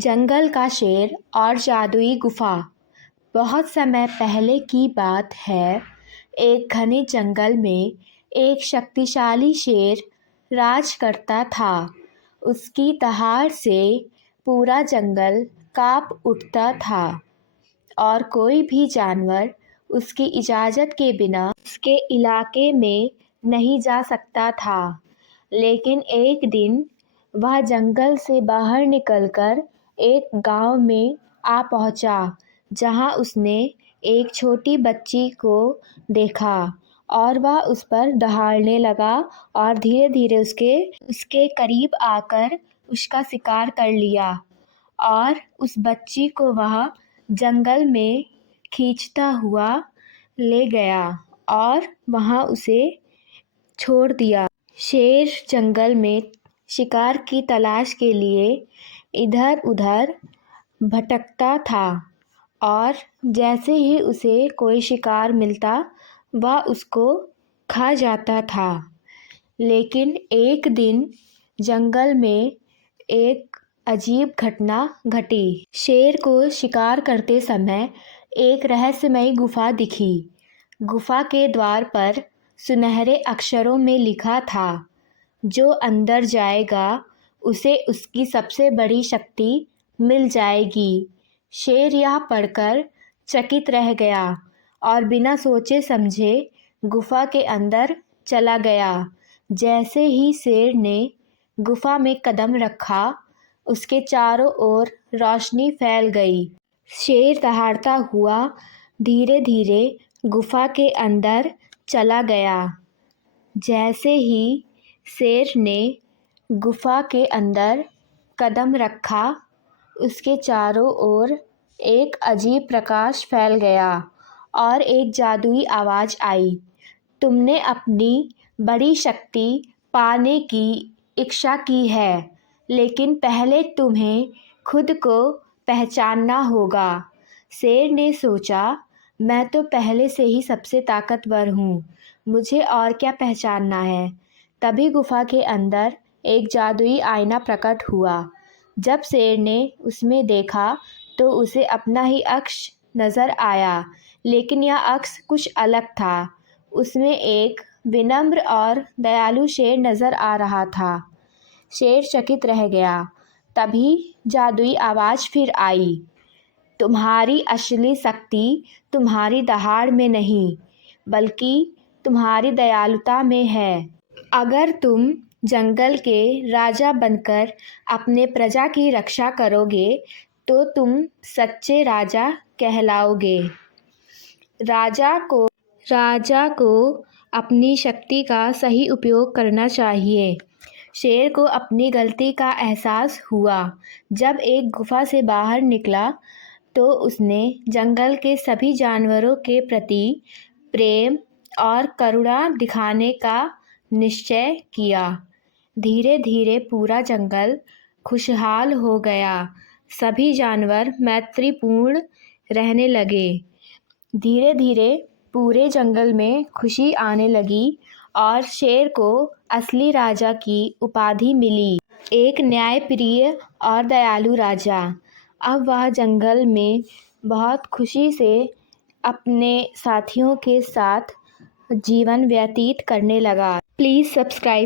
जंगल का शेर और जादुई गुफा। बहुत समय पहले की बात है। एक घने जंगल में एक शक्तिशाली शेर राज करता था। उसकी दहाड़ से पूरा जंगल कांप उठता था और कोई भी जानवर उसकी इजाज़त के बिना उसके इलाके में नहीं जा सकता था। लेकिन एक दिन वह जंगल से बाहर निकलकर एक गांव में आ पहुंचा, जहां उसने एक छोटी बच्ची को देखा और वह उस पर दहाड़ने लगा और धीरे धीरे उसके उसके करीब आकर उसका शिकार कर लिया और उस बच्ची को वह जंगल में खींचता हुआ ले गया और वहां उसे छोड़ दिया। शेर जंगल में शिकार की तलाश के लिए इधर-उधर भटकता था और जैसे ही उसे कोई शिकार मिलता, वह उसको खा जाता था। लेकिन एक दिन जंगल में एक अजीब घटना घटी। शेर को शिकार करते समय एक रहस्यमयी गुफा दिखी। गुफा के द्वार पर सुनहरे अक्षरों में लिखा था, जो अंदर जाएगा उसे उसकी सबसे बड़ी शक्ति मिल जाएगी। शेर यह पढ़कर चकित रह गया और बिना सोचे समझे गुफा के अंदर चला गया। जैसे ही शेर ने गुफा में कदम रखा, उसके चारों ओर रोशनी फैल गई। शेर दहाड़ता हुआ धीरे धीरे गुफा के अंदर चला गया। जैसे ही शेर ने गुफा के अंदर कदम रखा, उसके चारों ओर एक अजीब प्रकाश फैल गया और एक जादुई आवाज़ आई, तुमने अपनी बड़ी शक्ति पाने की इच्छा की है, लेकिन पहले तुम्हें खुद को पहचानना होगा। शेर ने सोचा, मैं तो पहले से ही सबसे ताकतवर हूँ, मुझे और क्या पहचानना है। तभी गुफा के अंदर एक जादुई आईना प्रकट हुआ। जब शेर ने उसमें देखा तो उसे अपना ही अक्स नज़र आया, लेकिन यह अक्स कुछ अलग था। उसमें एक विनम्र और दयालु शेर नज़र आ रहा था। शेर चकित रह गया। तभी जादुई आवाज़ फिर आई, तुम्हारी असली शक्ति तुम्हारी दहाड़ में नहीं, बल्कि तुम्हारी दयालुता में है। अगर तुम जंगल के राजा बनकर अपने प्रजा की रक्षा करोगे तो तुम सच्चे राजा कहलाओगे। राजा को अपनी शक्ति का सही उपयोग करना चाहिए। शेर को अपनी गलती का एहसास हुआ। जब एक गुफा से बाहर निकला तो उसने जंगल के सभी जानवरों के प्रति प्रेम और करुणा दिखाने का निश्चय किया। धीरे धीरे पूरा जंगल खुशहाल हो गया। सभी जानवर मैत्रीपूर्ण रहने लगे। धीरे धीरे पूरे जंगल में खुशी आने लगी और शेर को असली राजा की उपाधि मिली, एक न्यायप्रिय और दयालु राजा। अब वह जंगल में बहुत खुशी से अपने साथियों के साथ जीवन व्यतीत करने लगा। Please subscribe.